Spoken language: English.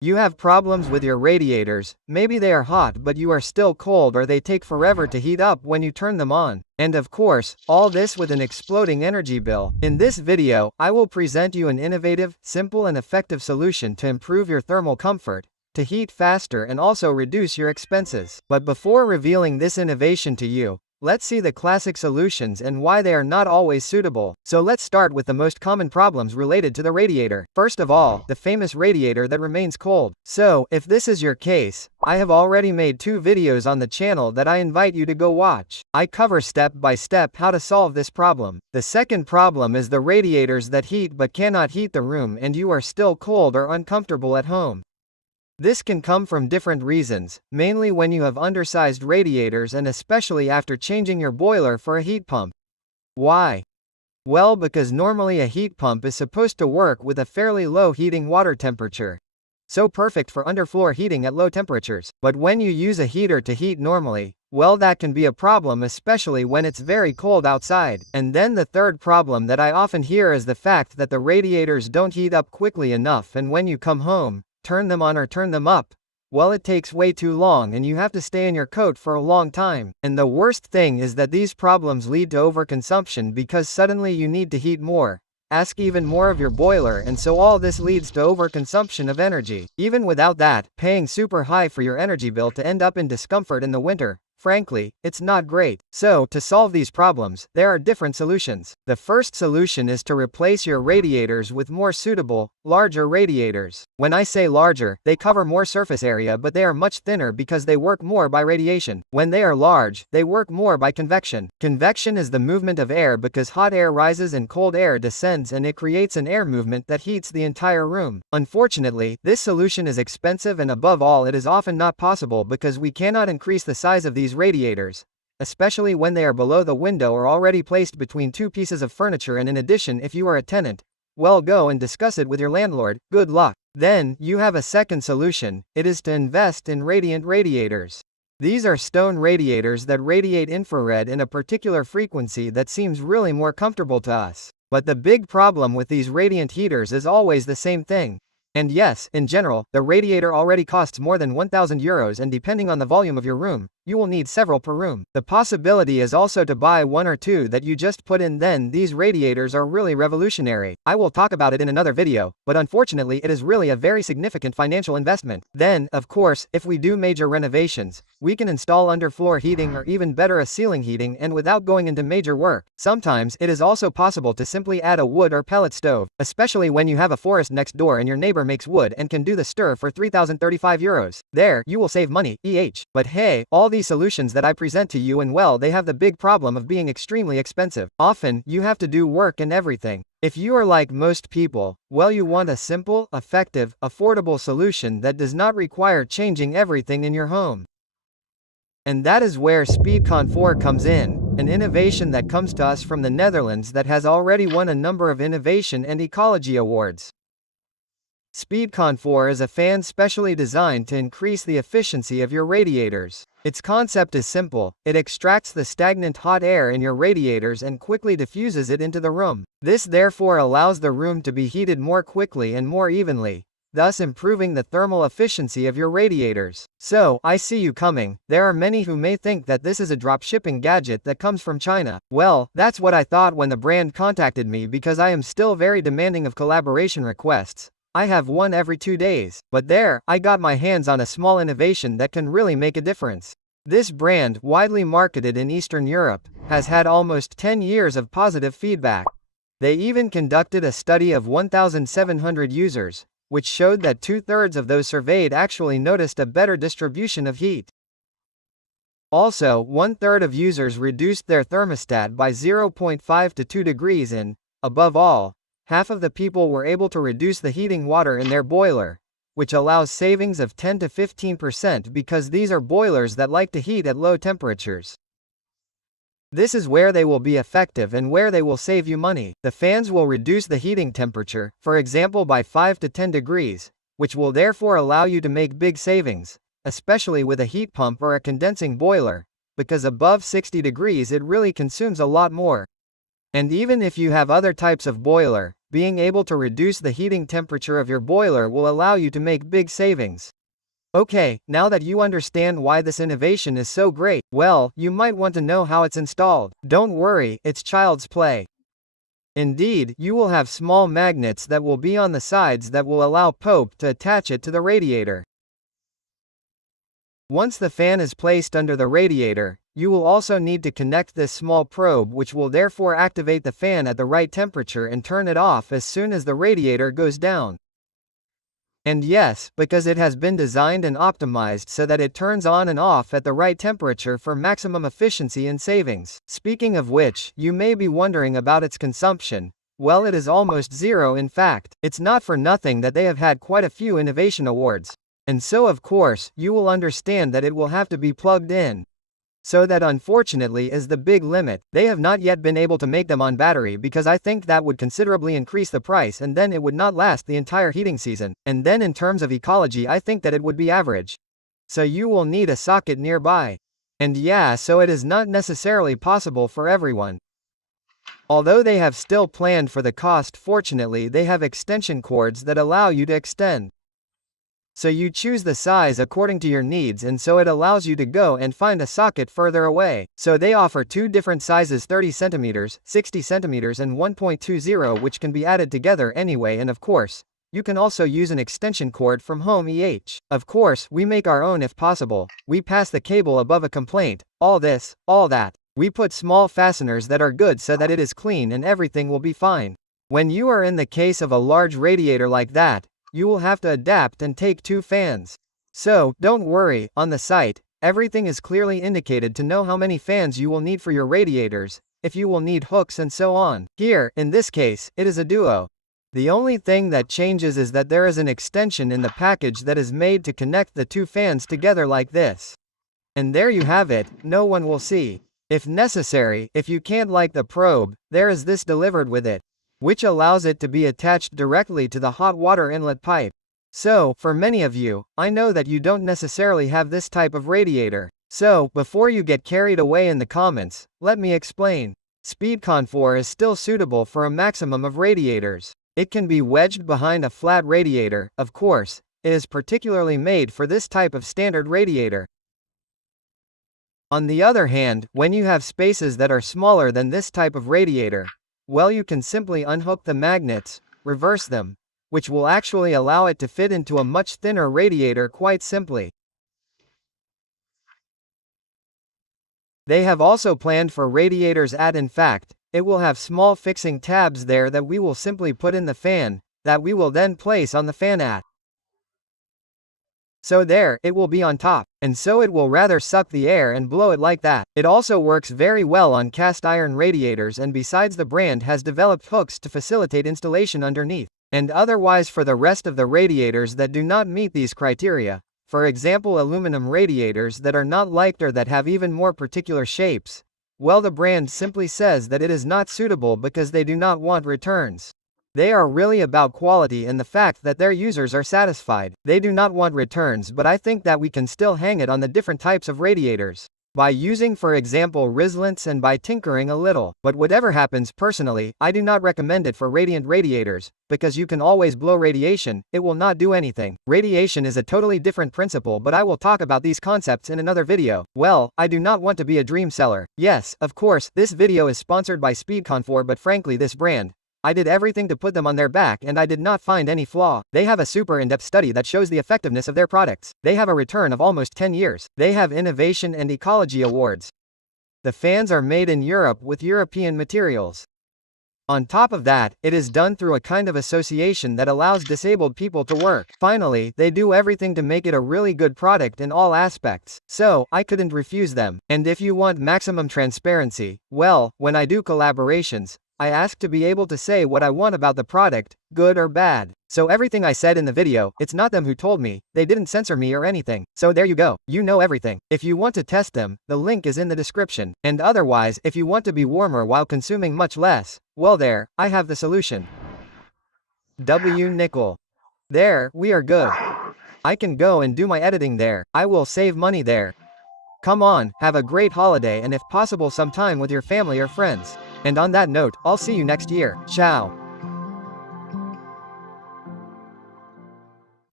You have problems with your radiators, maybe they are hot but you are still cold or they take forever to heat up when you turn them on. And of course, all this with an exploding energy bill. In this video, I will present you an innovative, simple and effective solution to improve your thermal comfort, to heat faster and also reduce your expenses. But before revealing this innovation to you, let's see the classic solutions and why they are not always suitable. So let's start with the most common problems related to the radiator. First of all, the famous radiator that remains cold. So, if this is your case, I have already made 2 videos on the channel that I invite you to go watch. I cover step by step how to solve this problem. The second problem is the radiators that heat but cannot heat the room and you are still cold or uncomfortable at home. This can come from different reasons, mainly when you have undersized radiators and especially after changing your boiler for a heat pump. Why? Well, because normally a heat pump is supposed to work with a fairly low heating water temperature. So perfect for underfloor heating at low temperatures. But when you use a heater to heat normally, well, that can be a problem, especially when it's very cold outside. And then the third problem that I often hear is the fact that the radiators don't heat up quickly enough, and when you come home, turn them on or turn them up, well, it takes way too long and you have to stay in your coat for a long time. And the worst thing is that these problems lead to overconsumption because suddenly you need to heat more, ask even more of your boiler, and so all this leads to overconsumption of energy. Even without that, paying super high for your energy bill to end up in discomfort in the winter, frankly, it's not great. So, to solve these problems, there are different solutions. The first solution is to replace your radiators with more suitable, larger radiators. When I say larger, they cover more surface area but they are much thinner because they work more by radiation. When they are large, they work more by convection. Convection is the movement of air because hot air rises and cold air descends and it creates an air movement that heats the entire room. Unfortunately, this solution is expensive and above all it is often not possible because we cannot increase the size of these radiators, especially when they are below the window or already placed between 2 pieces of furniture, and in addition if you are a tenant, well, go and discuss it with your landlord, good luck. Then, you have a second solution, it is to invest in radiant radiators. These are stone radiators that radiate infrared in a particular frequency that seems really more comfortable to us. But the big problem with these radiant heaters is always the same thing. And yes, in general, the radiator already costs more than 1,000 euros, and depending on the volume of your room, you will need several per room. The possibility is also to buy 1 or 2 that you just put in. Then these radiators are really revolutionary. I will talk about it in another video, but unfortunately it is really a very significant financial investment. Then, of course, if we do major renovations, we can install underfloor heating or even better a ceiling heating, and without going into major work. Sometimes it is also possible to simply add a wood or pellet stove, especially when you have a forest next door and your neighbor makes wood and can do the stir for 3,035 euros. There, you will save money, But hey, all these solutions that I present to you, and well, they have the big problem of being extremely expensive. Often, you have to do work and everything. If you are like most people, well, you want a simple, effective, affordable solution that does not require changing everything in your home. And that is where SpeedComfort comes in, an innovation that comes to us from the Netherlands that has already won a number of innovation and ecology awards. SpeedComfort is a fan specially designed to increase the efficiency of your radiators. Its concept is simple, it extracts the stagnant hot air in your radiators and quickly diffuses it into the room. This therefore allows the room to be heated more quickly and more evenly, thus improving the thermal efficiency of your radiators. So, I see you coming. There are many who may think that this is a drop-shipping gadget that comes from China. Well, that's what I thought when the brand contacted me, because I am still very demanding of collaboration requests. I have one every 2 days. But there, I got my hands on a small innovation that can really make a difference. This brand, widely marketed in Eastern Europe, has had almost 10 years of positive feedback. They even conducted a study of 1,700 users, which showed that 2/3 of those surveyed actually noticed a better distribution of heat. Also, 1/3 of users reduced their thermostat by 0.5 to 2 degrees and, above all, half of the people were able to reduce the heating water in their boiler, which allows savings of 10 to 15% because these are boilers that like to heat at low temperatures. This is where they will be effective and where they will save you money. The fans will reduce the heating temperature, for example by 5 to 10 degrees, which will therefore allow you to make big savings, especially with a heat pump or a condensing boiler, because above 60 degrees it really consumes a lot more. And even if you have other types of boiler, being able to reduce the heating temperature of your boiler will allow you to make big savings. Okay, now that you understand why this innovation is so great, well, you might want to know how it's installed. Don't worry, it's child's play. Indeed, you will have small magnets that will be on the sides that will allow Pope to attach it to the radiator. Once the fan is placed under the radiator, you will also need to connect this small probe, which will therefore activate the fan at the right temperature and turn it off as soon as the radiator goes down. And yes, because it has been designed and optimized so that it turns on and off at the right temperature for maximum efficiency and savings. Speaking of which, you may be wondering about its consumption. Well, it is almost zero. In fact, it's not for nothing that they have had quite a few innovation awards. And so of course, you will understand that it will have to be plugged in. So that unfortunately is the big limit. They have not yet been able to make them on battery because I think that would considerably increase the price and then it would not last the entire heating season. And then in terms of ecology I think that it would be average. So you will need a socket nearby. And yeah, so it is not necessarily possible for everyone. Although they have still planned for the cost, fortunately they have extension cords that allow you to extend. So you choose the size according to your needs, and so it allows you to go and find a socket further away. So they offer two different sizes, 30 centimeters, 60 centimeters and 1.20, which can be added together anyway, and of course, you can also use an extension cord from home. Of course, we make our own if possible. We pass the cable above a complaint, all this, all that. We put small fasteners that are good so that it is clean and everything will be fine. When you are in the case of a large radiator like that, you will have to adapt and take two fans. So, don't worry, on the site, everything is clearly indicated to know how many fans you will need for your radiators, if you will need hooks and so on. Here, in this case, it is a duo. The only thing that changes is that there is an extension in the package that is made to connect the two fans together like this. And there you have it, no one will see. If necessary, if you can't like the probe, there is this delivered with it, which allows it to be attached directly to the hot water inlet pipe. So, for many of you, I know that you don't necessarily have this type of radiator. So, before you get carried away in the comments, let me explain. SpeedComfort is still suitable for a maximum of radiators. It can be wedged behind a flat radiator, of course, it is particularly made for this type of standard radiator. On the other hand, when you have spaces that are smaller than this type of radiator, well, you can simply unhook the magnets, reverse them, which will actually allow it to fit into a much thinner radiator quite simply. They have also planned for radiators in fact, it will have small fixing tabs there that we will simply put in the fan, that we will then place on the fan. So there, it will be on top, and so it will rather suck the air and blow it like that. It also works very well on cast iron radiators, and besides the brand has developed hooks to facilitate installation underneath. And otherwise for the rest of the radiators that do not meet these criteria, for example aluminum radiators that are not liked or that have even more particular shapes, well, the brand simply says that it is not suitable because they do not want returns. They are really about quality and the fact that their users are satisfied. They do not want returns, but I think that we can still hang it on the different types of radiators. By using for example Rislants and by tinkering a little. But whatever happens, personally, I do not recommend it for radiant radiators, because you can always blow radiation, it will not do anything. Radiation is a totally different principle, but I will talk about these concepts in another video. Well, I do not want to be a dream seller. Yes, of course, this video is sponsored by SpeedComfort, but frankly this brand, I did everything to put them on their back and I did not find any flaw. They have a super in-depth study that shows the effectiveness of their products. They have a return of almost 10 years. They have innovation and ecology awards. The fans are made in Europe with European materials. On top of that, it is done through a kind of association that allows disabled people to work. Finally, they do everything to make it a really good product in all aspects. So, I couldn't refuse them. And if you want maximum transparency, well, when I do collaborations, I ask to be able to say what I want about the product, good or bad. So everything I said in the video, it's not them who told me, they didn't censor me or anything. So there you go, you know everything. If you want to test them, the link is in the description. And otherwise, if you want to be warmer while consuming much less, well there, I have the solution. Nickel. There, we are good. I can go and do my editing there. I will save money there. Come on, have a great holiday and if possible some time with your family or friends. And on that note, I'll see you next year. Ciao.